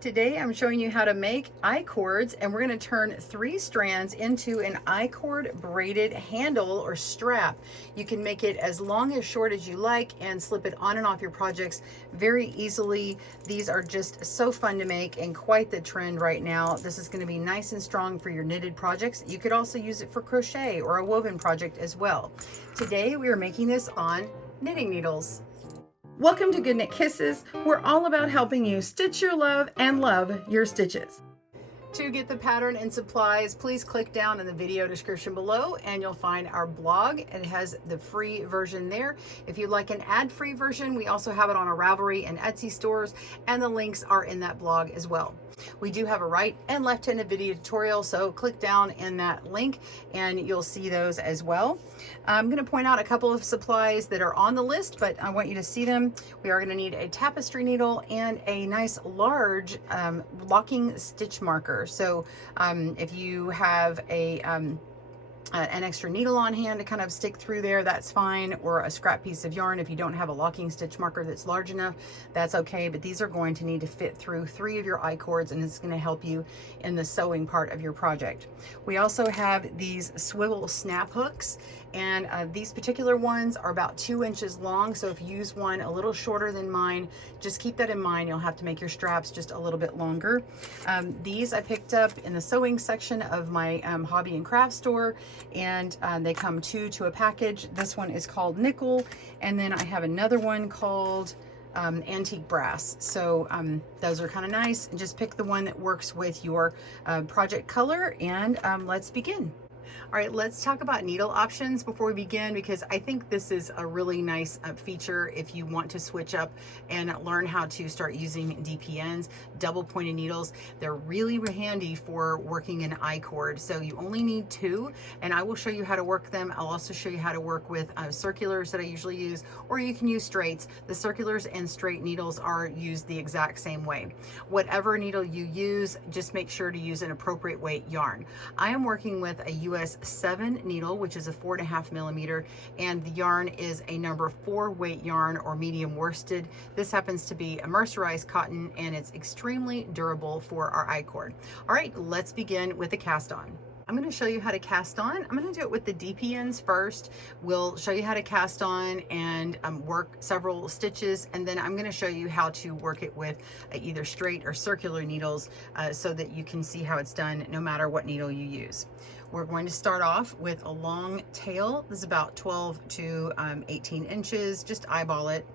Today I'm showing you how to make I-cords, and we're going to turn 3 strands into an I-cord braided handle or strap. You can make it as long as short as you like and slip it on and off your projects very easily. These are just so fun to make and quite the trend right now. This is going to be nice and strong for your knitted projects. You could also use it for crochet or a woven project as well. Today we are making this on knitting needles. Welcome to GoodKnit Kisses. We're all about helping you stitch your love and love your stitches. To get the pattern and supplies, please click down in the video description below and you'll find our blog. It has the free version there. If you'd like an ad-free version, we also have it on our Ravelry and Etsy stores, and the links are in that blog as well. We do have a right and left-handed video tutorial, so click down in that link and you'll see those as well. I'm going to point out a couple of supplies that are on the list, but I want you to see them. We are going to need a tapestry needle and a nice large locking stitch marker. So if you have an extra needle on hand to kind of stick through there, that's fine, or a scrap piece of yarn. If you don't have a locking stitch marker that's large enough, that's okay, but these are going to need to fit through 3 of your I-cords, and it's going to help you in the sewing part of your project. We also have these swivel snap hooks, and these particular ones are about 2 inches long, so if you use one a little shorter than mine, just keep that in mind. You'll have to make your straps just a little bit longer. These I picked up in the sewing section of my hobby and craft store, and they come 2 to a package. This one is called nickel, and then I have another one called antique brass. So those are kind of nice, and just pick the one that works with your project color, and let's begin. All right, let's talk about needle options before we begin, because I think this is a really nice feature if you want to switch up and learn how to start using DPNs, double pointed needles. They're really handy for working an I-cord. So you only need 2, and I will show you how to work them. I'll also show you how to work with circulars that I usually use, or you can use straights. The circulars and straight needles are used the exact same way. Whatever needle you use, just make sure to use an appropriate weight yarn. I am working with a US 7 needle, which is a 4.5 millimeter, and the yarn is a number 4 weight yarn or medium worsted. This happens to be a mercerized cotton, and it's extremely durable for our I-cord. All right, let's begin with the cast on. I'm going to show you how to cast on. I'm going to do it with the DPNs first. We'll show you how to cast on and work several stitches, and then I'm going to show you how to work it with either straight or circular needles so that you can see how it's done no matter what needle you use. We're going to start off with a long tail. This is about 12 to 18 inches. Just eyeball it.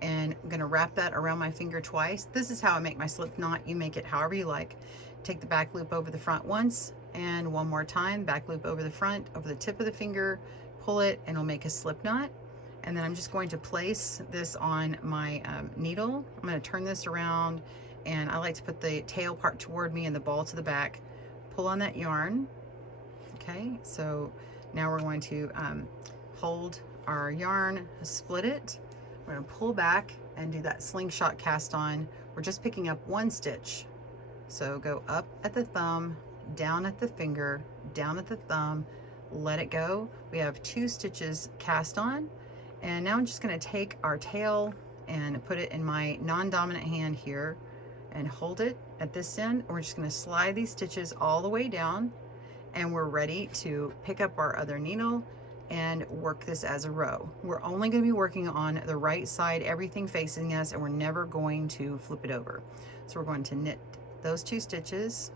And I'm going to wrap that around my finger twice. This is how I make my slip knot. You make it however you like. Take the back loop over the front once, and one more time, back loop over the front, over the tip of the finger, pull it, and it'll make a slip knot. And then I'm just going to place this on my needle. I'm going to turn this around, and I like to put the tail part toward me and the ball to the back. Pull on that yarn. Okay, so now we're going to hold our yarn, split it. We're going to pull back and do that slingshot cast on. We're just picking up 1 stitch. So go up at the thumb, down at the finger, down at the thumb, let it go. We have 2 stitches cast on, and now I'm just going to take our tail and put it in my non-dominant hand here and hold it at this end. We're just going to slide these stitches all the way down, and we're ready to pick up our other needle and work this as a row. We're only going to be working on the right side, everything facing us, and we're never going to flip it over. So we're going to knit those 2 stitches,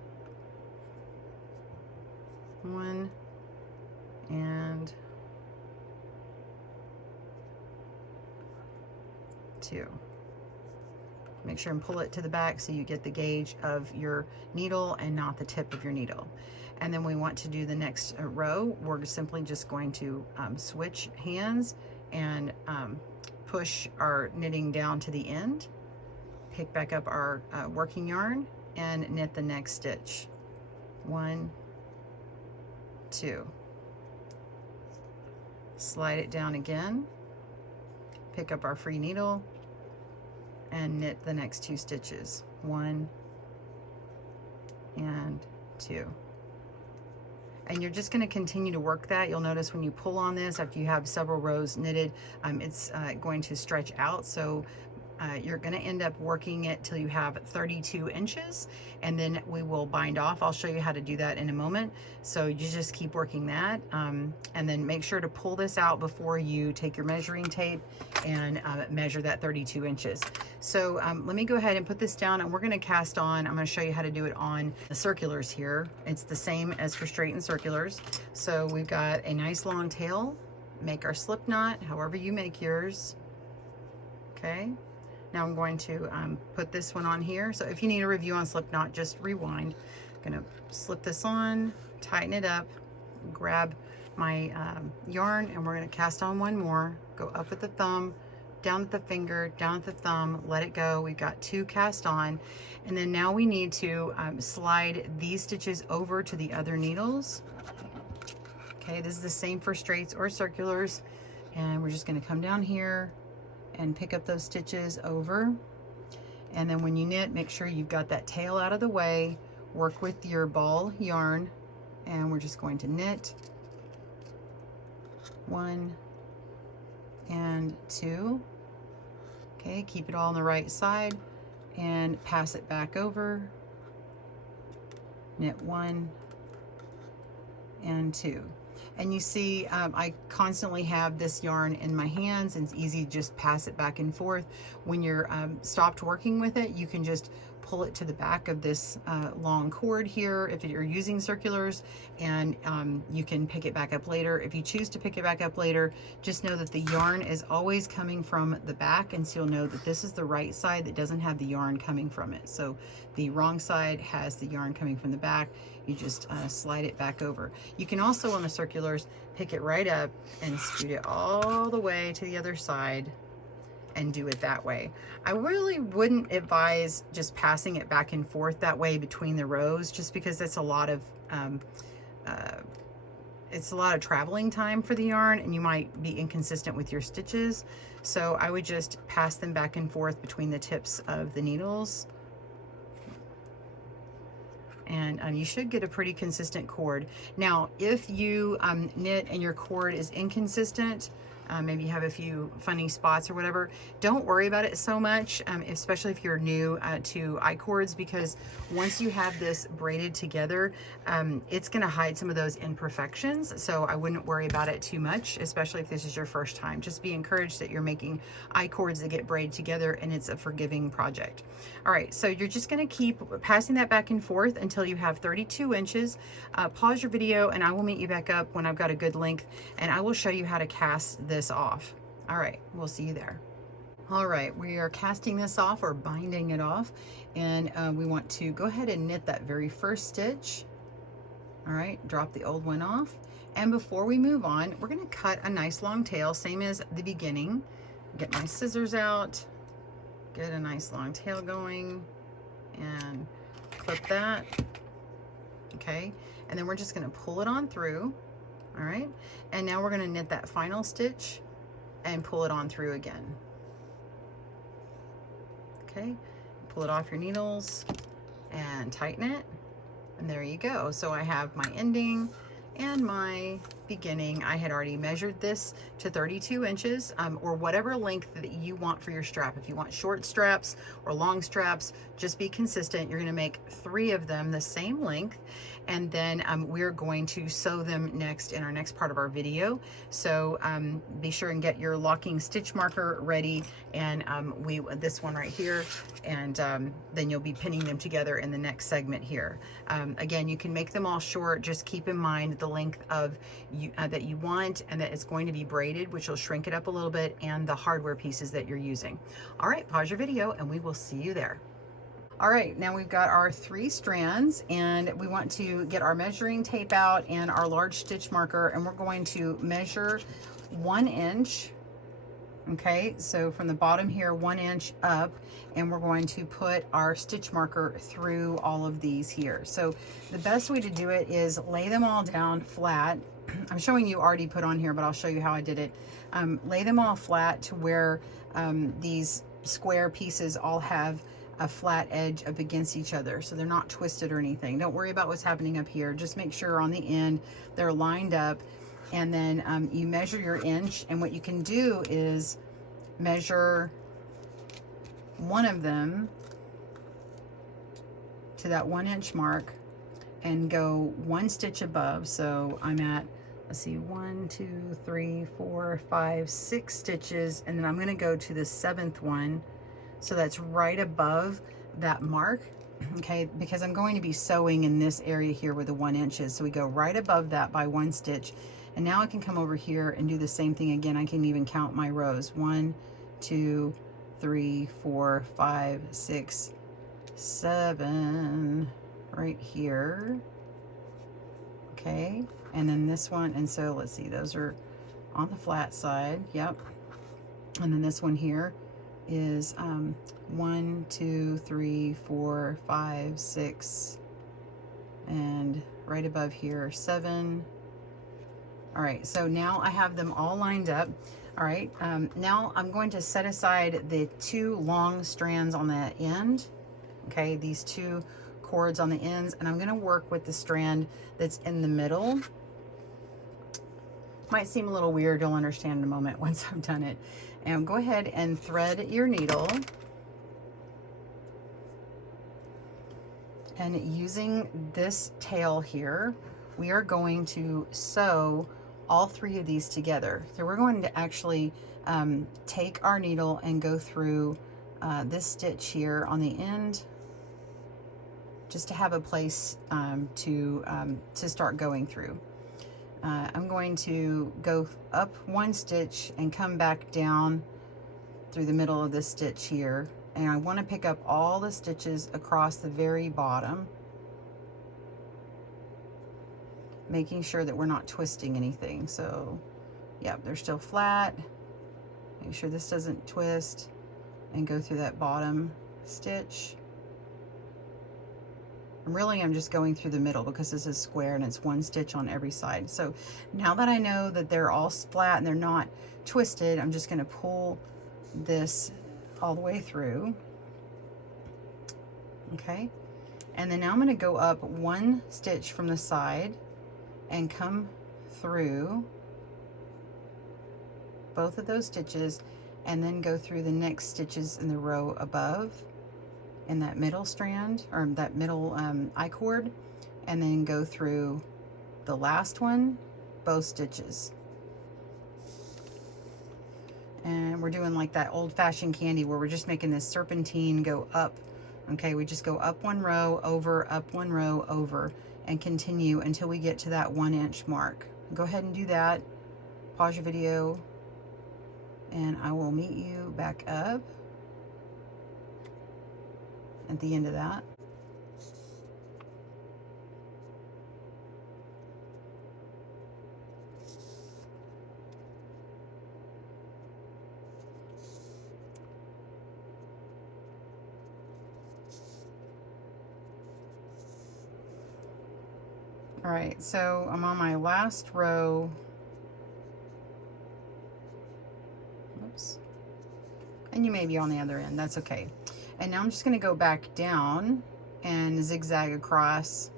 1 and 2. Make sure and pull it to the back so you get the gauge of your needle and not the tip of your needle. And then we want to do the next row. We're simply just going to switch hands and push our knitting down to the end, pick back up our working yarn, and knit the next stitch. 1, 2. Slide it down again, pick up our free needle, and knit the next 2 stitches. 1 and 2. And you're just going to continue to work that. You'll notice when you pull on this, after you have several rows knitted, it's going to stretch out. So you're going to end up working it till you have 32 inches, and then we will bind off. I'll show you how to do that in a moment. So you just keep working that, and then make sure to pull this out before you take your measuring tape and measure that 32 inches. So let me go ahead and put this down, and we're going to cast on. I'm going to show you how to do it on the circulars here. It's the same as for straight and circulars. So we've got a nice long tail. Make our slip knot however you make yours. Okay, now I'm going to put this one on here. So if you need a review on slip knot, just rewind. I'm gonna slip this on, tighten it up, grab my yarn, and we're gonna cast on one more. Go up at the thumb, down at the finger, down at the thumb, let it go. We've got 2 cast on, and then now we need to slide these stitches over to the other needles. Okay, this is the same for straights or circulars, and we're just gonna come down here and pick up those stitches over. And then when you knit, make sure you've got that tail out of the way. Work with your ball yarn, and we're just going to knit 1 and 2. Okay, keep it all on the right side and pass it back over. Knit 1 and 2. And you see, I constantly have this yarn in my hands, and it's easy to just pass it back and forth. When you're stopped working with it, you can just pull it to the back of this long cord here if you're using circulars, and you can pick it back up later. If you choose to pick it back up later, just know that the yarn is always coming from the back, and so you'll know that this is the right side that doesn't have the yarn coming from it. So the wrong side has the yarn coming from the back. You just slide it back over. You can also, on the circulars, pick it right up and scoot it all the way to the other side and do it that way. I really wouldn't advise just passing it back and forth that way between the rows, just because it's a lot of traveling time for the yarn, and you might be inconsistent with your stitches. So I would just pass them back and forth between the tips of the needles, and you should get a pretty consistent cord. Now, if you knit and your cord is inconsistent, maybe you have a few funny spots or whatever, don't worry about it so much, especially if you're new to icords, because once you have this braided together, it's going to hide some of those imperfections. So I wouldn't worry about it too much, especially if this is your first time. Just be encouraged that you're making icords that get braided together, and it's a forgiving project. All right, so you're just going to keep passing that back and forth until you have 32 inches. Pause your video, and I will meet you back up when I've got a good length, and I will show you how to cast this off. All right, we'll see you there. All right, we are casting this off, or binding it off, and we want to go ahead and knit that very first stitch. All right, drop the old one off, and before we move on, we're going to cut a nice long tail, same as the beginning. Get my scissors out, get a nice long tail going, and clip that. Okay, and then we're just going to pull it on through. All right, and now we're going to knit that final stitch and pull it on through again. Okay, pull it off your needles and tighten it, and there you go. So I have my ending and my beginning. I had already measured this to 32 inches, or whatever length that you want for your strap. If you want short straps or long straps, just be consistent. You're going to make 3 of them the same length, and then we're going to sew them next in our next part of our video. So be sure and get your locking stitch marker ready, and this one right here, and then you'll be pinning them together in the next segment here. Again, you can make them all short. Just keep in mind the length of that you want, and that it's going to be braided, which will shrink it up a little bit, and the hardware pieces that you're using. All right, pause your video, and we will see you there. All right, now we've got our 3 strands, and we want to get our measuring tape out and our large stitch marker, and we're going to measure 1 inch. Okay, so from the bottom here, 1 inch up, and we're going to put our stitch marker through all of these here. So the best way to do it is lay them all down flat. I'm showing you already put on here, but I'll show you how I did it. Lay them all flat to where these square pieces all have a flat edge up against each other, so they're not twisted or anything. Don't worry about what's happening up here. Just make sure on the end they're lined up, and then you measure your inch, and what you can do is measure one of them to that 1-inch mark and go 1 stitch above. So I'm at, let's see, 1, 2, 3, 4, 5, 6 stitches, and then I'm going to go to the 7th one. So that's right above that mark, okay, because I'm going to be sewing in this area here where the 1 inch is. So we go right above that by 1 stitch. And now I can come over here and do the same thing again. I can even count my rows. 1, 2, 3, 4, 5, 6, 7, right here. Okay, and then this one, and so let's see, those are on the flat side, yep. And then this one here is 1, 2, 3, 4, 5, 6, and right above here 7. All right, so now I have them all lined up. All right, now I'm going to set aside the 2 long strands on the end, okay, these 2 cords on the ends, and I'm going to work with the strand that's in the middle. Might seem a little weird, you'll understand in a moment once I've done it. And go ahead and thread your needle. And using this tail here, we are going to sew all 3 of these together. So we're going to actually take our needle and go through this stitch here on the end, just to have a place to start going through. I'm going to go up 1 stitch and come back down through the middle of this stitch here, and I want to pick up all the stitches across the very bottom, making sure that we're not twisting anything. So yeah, they're still flat. Make sure this doesn't twist, and go through that bottom stitch. Really, I'm just going through the middle because this is square and it's 1 stitch on every side. So now that I know that they're all flat and they're not twisted, I'm just going to pull this all the way through. Okay, and then now I'm going to go up 1 stitch from the side and come through both of those stitches, and then go through the next stitches in the row above in that middle strand, or that middle I-cord, and then go through the last one, both stitches. And we're doing like that old-fashioned candy where we're just making this serpentine go up. Okay, we just go up 1 row, over, up 1 row, over, and continue until we get to that 1-inch mark. Go ahead and do that. Pause your video, and I will meet you back up at the end of that. All right, so I'm on my last row. Oops. And you may be on the other end, that's okay. And now I'm just going to go back down and zigzag across,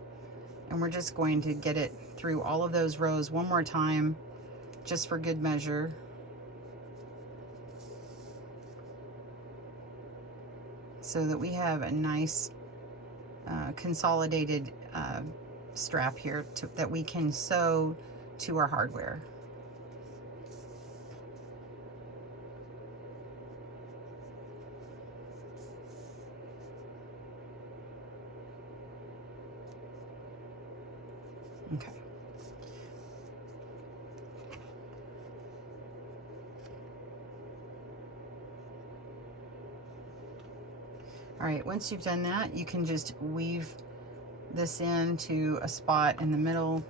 and we're just going to get it through all of those rows one more time, just for good measure. So that we have a nice consolidated strap here that we can sew to our hardware. Okay. All right, once you've done that, you can just weave this into a spot in the middle.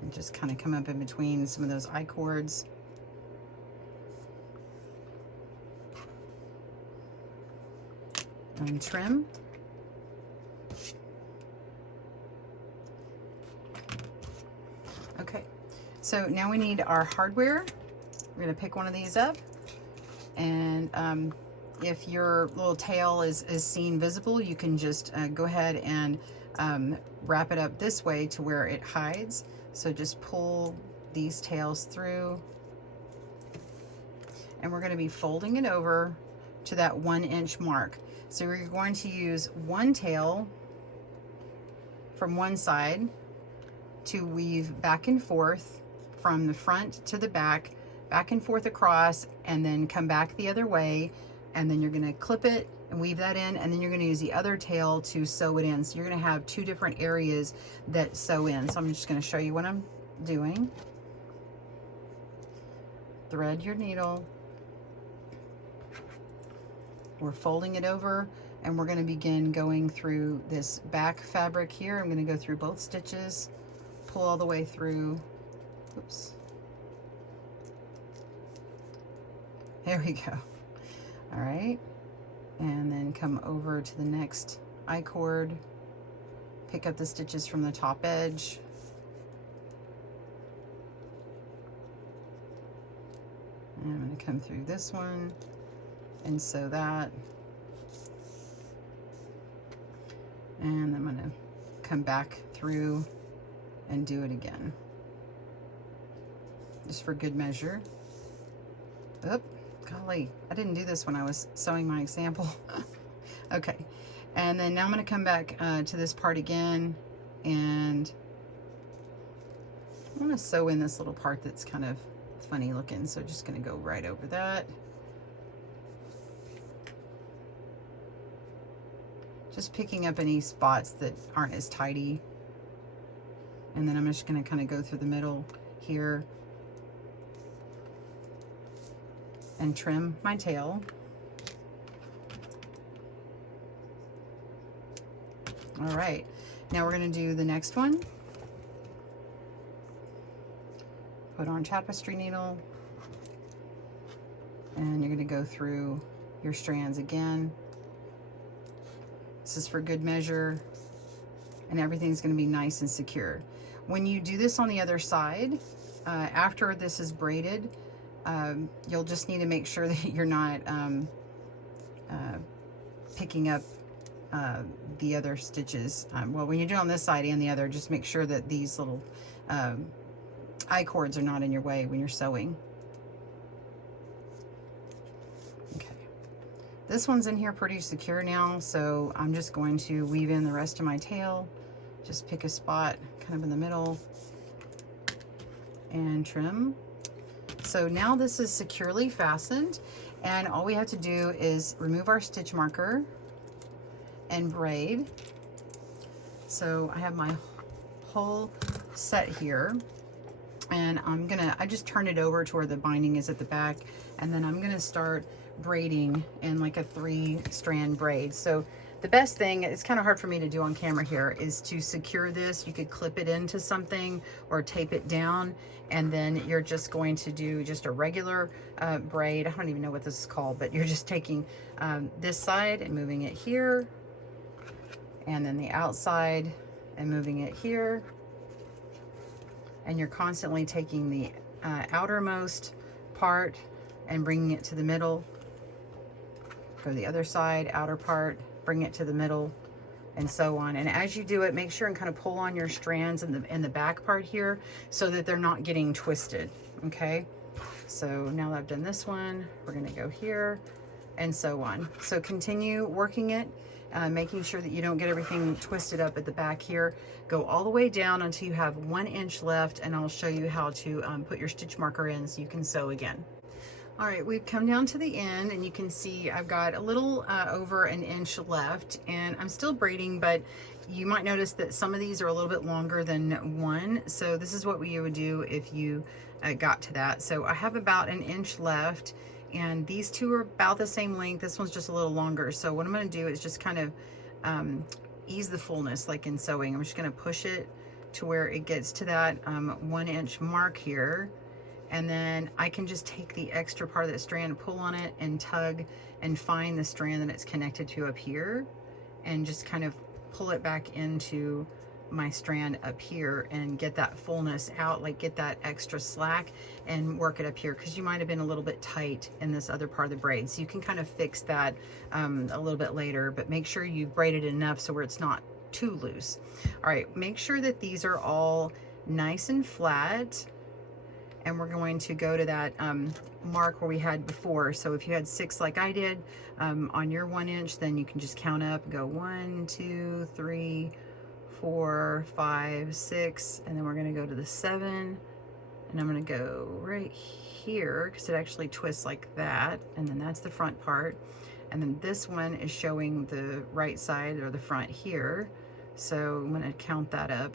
And just kind of come up in between some of those I-cords. And trim. Okay, so now we need our hardware. We're going to pick one of these up, and if your little tail is seen visible, you can just go ahead and wrap it up this way to where it hides. So just pull these tails through, and we're going to be folding it over to that 1 inch mark. So we're going to use one tail from one side to weave back and forth from the front to the back and forth across, and then come back the other way, and then you're going to clip it and weave that in, and then you're going to use the other tail to sew it in. So you're going to have two different areas that sew in. So I'm just going to show you what I'm doing. Thread your needle. We're folding it over, and we're going to begin going through this back fabric here. I'm going to go through both stitches, pull all the way through. Oops. There we go. All right. And then come over to the next I-cord, pick up the stitches from the top edge. And I'm going to come through this one and sew that. And I'm going to come back through and do it again, just for good measure. Oop, golly, I didn't do this when I was sewing my example. Okay, and then now I'm going to come back to this part again, and I'm going to sew in this little part that's kind of funny looking, so just going to go right over that. Just picking up any spots that aren't as tidy. And then I'm just going to kind of go through the middle here and trim my tail. All right, now we're going to do the next one. Put on tapestry needle, and you're going to go through your strands again. This is for good measure, and everything's going to be nice and secure. When you do this on the other side, after this is braided, you'll just need to make sure that you're not picking up the other stitches. Well, when you do it on this side and the other, just make sure that these little I-cords are not in your way when you're sewing. Okay, this one's in here pretty secure now, so I'm just going to weave in the rest of my tail. Just pick a spot kind of in the middle and trim. So now this is securely fastened, and all we have to do is remove our stitch marker and braid. So I have my whole set here, and I just turn it over to where the binding is at the back, and then I'm gonna start braiding in like a 3-strand braid. So the best thing, it's kind of hard for me to do on camera here, is to secure this. You could clip it into something or tape it down, and then you're just going to do just a regular braid. I don't even know what this is called, but you're just taking this side and moving it here, and then the outside and moving it here, and you're constantly taking the outermost part and bringing it to the middle. Go to the other side, outer part, bring it to the middle, and so on. And as you do it, make sure and kind of pull on your strands in the back part here so that they're not getting twisted, okay? So now that I've done this one, we're gonna go here and so on. So continue working it, making sure that you don't get everything twisted up at the back here. Go all the way down until you have 1 inch left, and I'll show you how to put your stitch marker in so you can sew again. All right, we've come down to the end, and you can see I've got a little over 1 inch left, and I'm still braiding, but you might notice that some of these are a little bit longer than one. So this is what you would do if you got to that. So I have about 1 inch left, and these two are about the same length. This one's just a little longer. So what I'm gonna do is just kind of ease the fullness like in sewing. I'm just gonna push it to where it gets to that 1 inch mark here. And then I can just take the extra part of that strand, pull on it and tug and find the strand that it's connected to up here, and just kind of pull it back into my strand up here and get that fullness out, like get that extra slack and work it up here, because you might have been a little bit tight in this other part of the braid. So you can kind of fix that a little bit later, but make sure you've braided enough so where it's not too loose. All right, make sure that these are all nice and flat. And we're going to go to that mark where we had before. So if you had 6 like I did on your 1 inch, then you can just count up and go 1, 2, 3, 4, 5, 6, and then we're going to go to the 7, and I'm going to go right here because it actually twists like that, and then that's the front part, and then this one is showing the right side or the front here. So I'm going to count that up.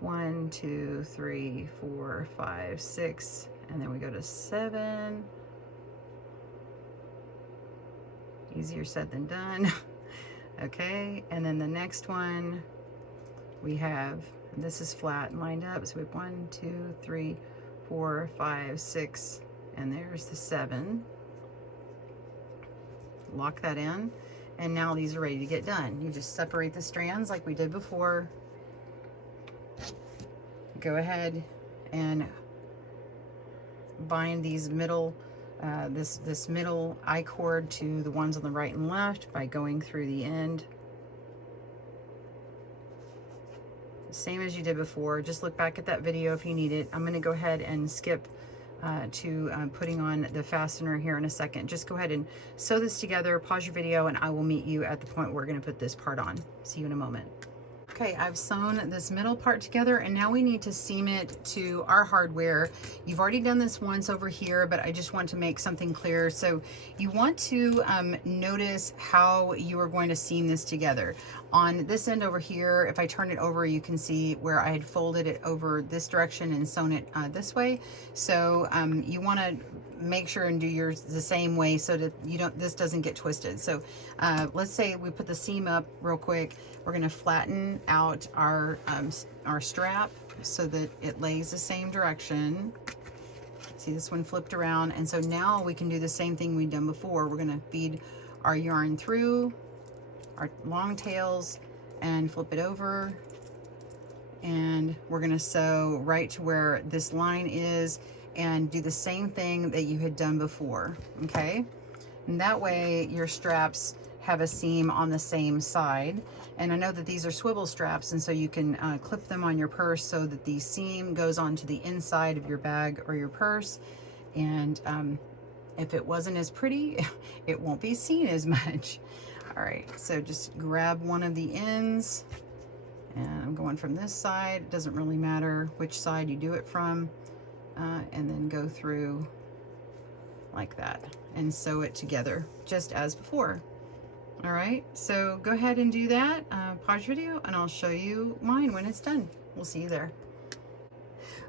1, 2, 3, 4, 5, 6, and then we go to 7. Easier said than done. Okay, and then the next one we have, this is flat and lined up, so we have 1, 2, 3, 4, 5, 6, and there's the 7. Lock that in, and now these are ready to get done. You just separate the strands like we did before. Go ahead and bind these middle, this middle I-cord to the ones on the right and left by going through the end. Same as you did before. Just look back at that video if you need it. I'm going to go ahead and skip to putting on the fastener here in a second. Just go ahead and sew this together, pause your video, and I will meet you at the point where we're going to put this part on. See you in a moment. Okay, I've sewn this middle part together, and now we need to seam it to our hardware. You've already done this once over here, but I just want to make something clear. So you want to notice how you are going to seam this together. On this end over here, if I turn it over, you can see where I had folded it over this direction and sewn it this way. So you want to make sure and do yours the same way so that this doesn't get twisted. So let's say we put the seam up real quick. We're going to flatten out our strap so that it lays the same direction. See, this one flipped around, and so now we can do the same thing we've done before. We're going to feed our yarn through our long tails and flip it over, and we're going to sew right to where this line is and do the same thing that you had done before. Okay, and that way your straps have a seam on the same side. And I know that these are swivel straps, and so you can clip them on your purse so that the seam goes onto the inside of your bag or your purse. And if it wasn't as pretty, it won't be seen as much. All right, so just grab one of the ends, and I'm going from this side. It doesn't really matter which side you do it from, and then go through like that and sew it together just as before. All right, so go ahead and do that. Pause your video, and I'll show you mine when it's done. We'll see you there.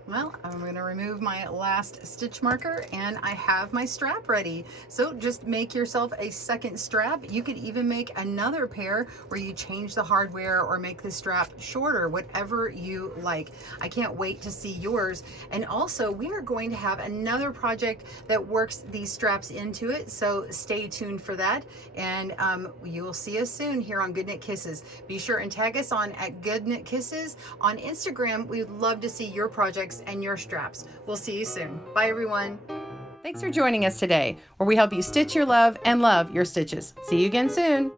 Well, I'm going to remove my last stitch marker, and I have my strap ready. So just make yourself a second strap. You could even make another pair where you change the hardware or make the strap shorter, whatever you like. I can't wait to see yours. And also, we are going to have another project that works these straps into it, so stay tuned for that. And you will see us soon here on GoodKnit Kisses. Be sure and tag us on at GoodKnit Kisses on Instagram. We would love to see your projects and your straps. We'll see you soon. Bye, everyone. Thanks for joining us today, where we help you stitch your love and love your stitches. See you again soon.